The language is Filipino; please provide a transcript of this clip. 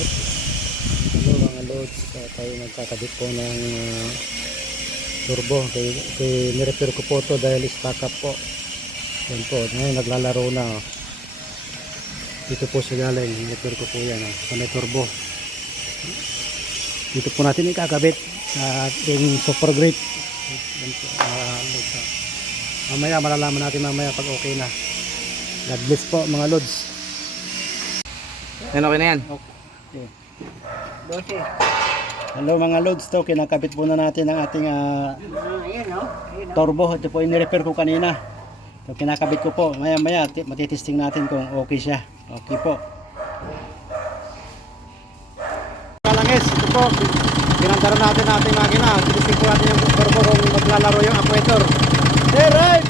Hello mga loads, tayo nagkakabit po ng turbo. Nirepair ko po to dahil stock up po. Yan po, ngayon naglalaro na. Dito po siya galing, nirepair ko po yan sa may turbo. Dito po natin ikakabit sa ating super grip. Yan po, loads. Mamaya malalaman natin mamaya pag okay na. God bless po mga loads. Yan, okay na yan. Okay. Hello mga loads, to kinakabit muna natin ang ating turbo. Ito po yung nirepair ko kanina. So, kinakabit ko po. Maya maya matitesting natin kung okay siya. Okay po. Kalangis, ito po. Pinandaro natin ating makina. Testing po natin yung turbo kung maglalaro yung equator. Hey, right!